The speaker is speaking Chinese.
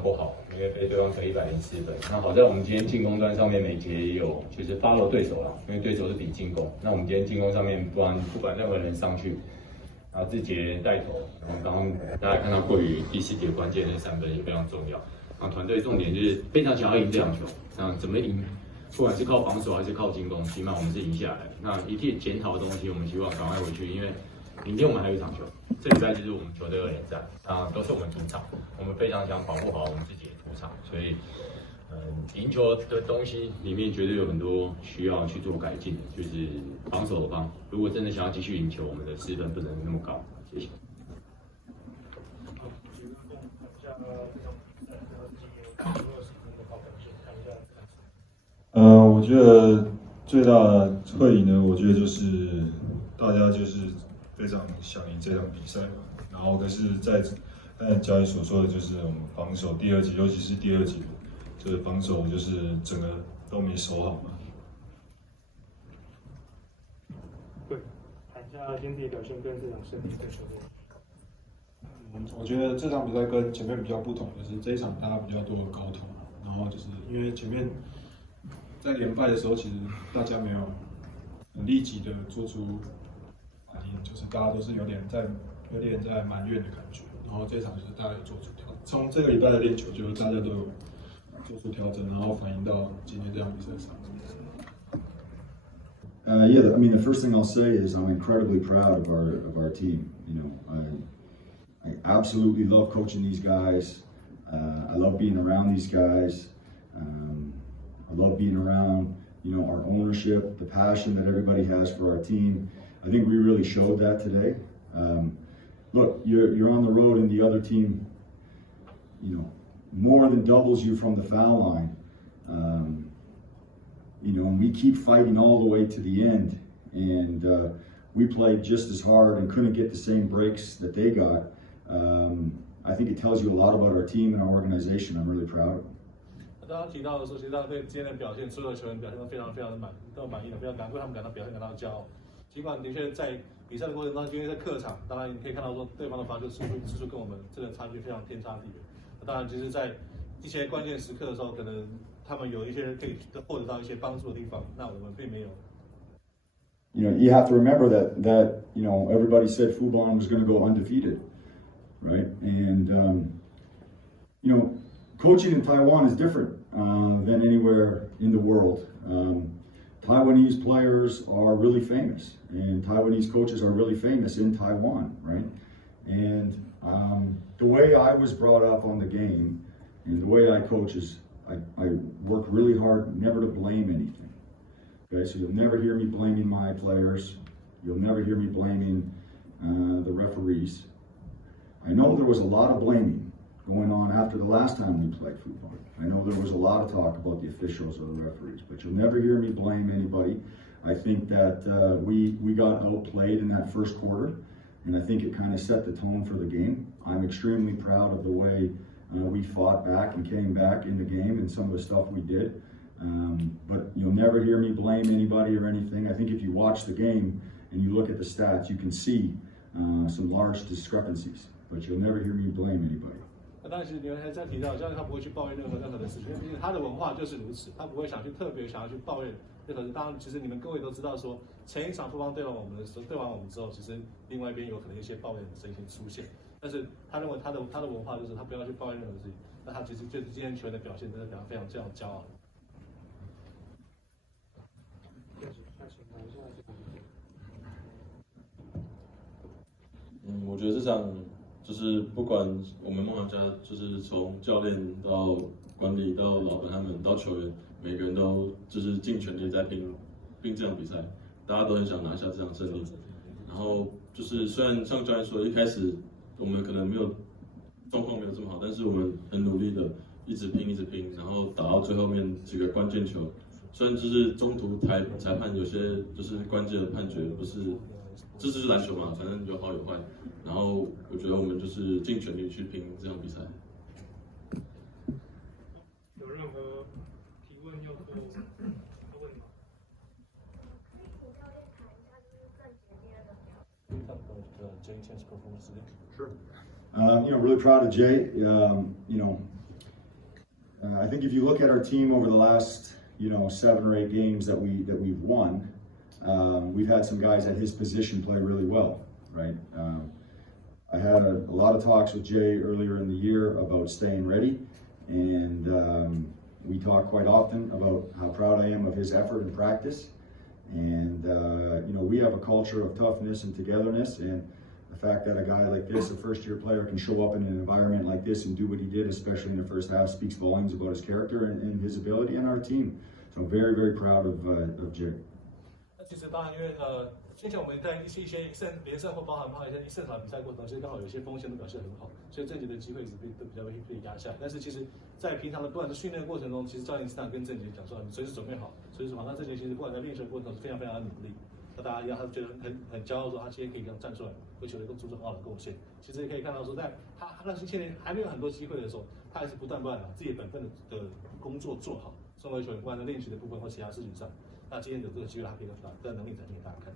不好，因为被对方得104分。那好在我们今天进攻端上面每节也有就是 follow 对手啦，因为对手是比进攻。那我们今天进攻上面不管任何人上去，然后志杰带头，然后刚刚大家看到桂宇第4节关键的3分也非常重要。然后团队重点就是非常想要赢这场球，那怎么赢？不管是靠防守还是靠进攻，起码我们是赢下来。那一切检讨的东西，我们希望赶快回去，因为明天我们还有一场球，这礼拜就是我们球队2连战，都是我们主场，我们非常想保护好我们自己的主场，所以，赢球的东西里面绝对有很多需要去做改进的，就是防守方，如果真的想要继续赢球，我们的失分不能那么高。谢谢。我觉得最大的会赢呢，我觉得就是大家就是非常想赢这场比赛嘛。然后可是在教练所说的就是我们防守第2节，尤其是第2节，就是防守就是整个都没守好嘛。对，谈一下今天的表现跟这场胜利对球队。我觉得这场比赛跟前面比较不同的是，这一场大家比较多的高投，然后就是因为前面在连败的时候，其实大家没有很立即的做出反应，就是大家都是有点在埋怨的感觉。然后这场就是大家有做出调整，从这个礼拜的练球，就是大家都有做出调整，然后反映到今天这场比赛上。Yeah, I mean, the first thing I'll say is I'm incredibly proud of our team. You know, I absolutely love coaching these guys. I love being around these guys. I love being around, you know, our ownership, the passion that everybody has for our team. I think we really showed that today. Look, you're on the road and the other team, you know, more than doubles you from the foul line. You know, and we keep fighting all the way to the end, and we played just as hard and couldn't get the same breaks that they got. I think it tells you a lot about our team and our organization. I'm really proud of them. 大家提到的时候，其实大家对今天的表现，所有的球员表现都非常的满意的，非常难为他们表现感到骄傲。尽管的确在比赛的过程当中，今天在客场，当然你可以看到说对方的罚球次数跟我们这个差距非常天差地远。当然，其实在一些关键时刻的时候，可能他们有一些可以获得到一些帮助的地方，那我们并没有。You know, you have to remember that you know everybody said Fubon was going to go undefeated, right? And you know, coaching in Taiwan is different than anywhere in the world. Taiwanese players are really famous, and Taiwanese coaches are really famous in Taiwan, right? And the way I was brought up on the game, and the way I coach is I work really hard never to blame anything. Okay, so you'll never hear me blaming my players. You'll never hear me blaming the referees. I know there was a lot of blaming going on after the last time we played football. I know there was a lot of talk about the officials or the referees, but you'll never hear me blame anybody. I think that we got outplayed in that first quarter, and I think it kind of set the tone for the game. I'm extremely proud of the way we fought back and came back in the game and some of the stuff we did. But you'll never hear me blame anybody or anything. I think if you watch the game and you look at the stats, you can see some large discrepancies, but you'll never hear me blame anybody. 当然，其实你们还在提到，教练他不会去抱怨任何的事情，因为他的文化就是如此，他不会特别想要去抱怨任何事。当然，其实你们各位都知道说，前一场富邦对完我们之后，其实另外一边有可能一些抱怨的声音出现。但是他认为他的文化就是他不要去抱怨任何事情。那他其实对今天球员的表现真的非常骄傲。我觉得这场就是不管我们梦想家，就是从教练到管理到老板他们到球员，每个人都就是尽全力在拼这场比赛，大家都很想拿下这场胜利。然后就是虽然像教练说，一开始我们可能状况没有这么好，但是我们很努力的一直拼，然后打到最后面几个关键球。虽然就是中途裁判有些就是关键的判决不是，这就是篮球嘛，反正有好有坏。然后我觉得我们就是尽全力去拼这场比赛。有任何提问要做问吗？Sure. You know, really proud of Jay. You know, I think if you look at our team over the last, 7 or 8 games that we've won, we've had some guys at his position play really well, right? I had a lot of talks with Jay earlier in the year about staying ready, and we talk quite often about how proud I am of his effort and practice. And we have a culture of toughness and togetherness, and the fact that a guy like this, a first-year player, can show up in an environment like this and do what he did, especially in the first half, speaks volumes about his character and his ability and our team. So I'm very, very proud of Jay. 那其实当然，因为先前我们在一些连胜或包含一些一胜场比赛过程中，其实刚好有一些锋线都表现很好，所以这节的机会一直都比较被压下来。但是其实，在平常的不管是训练过程中，其实教练经常跟郑杰讲说，你随时准备好，随时准备好。那郑杰其实不管在练球的过程中是非常非常的努力。那大家让他觉得很骄傲，说他今天可以这样站出来，为球队做出很好的贡献。其实也可以看到说，在他那之前还没有很多机会的时候，他还是不断把自己本分的工作做好，作为球员不管在练习的部分或其他事情上。那今天有这个机会，他可以把能力展现给大家看。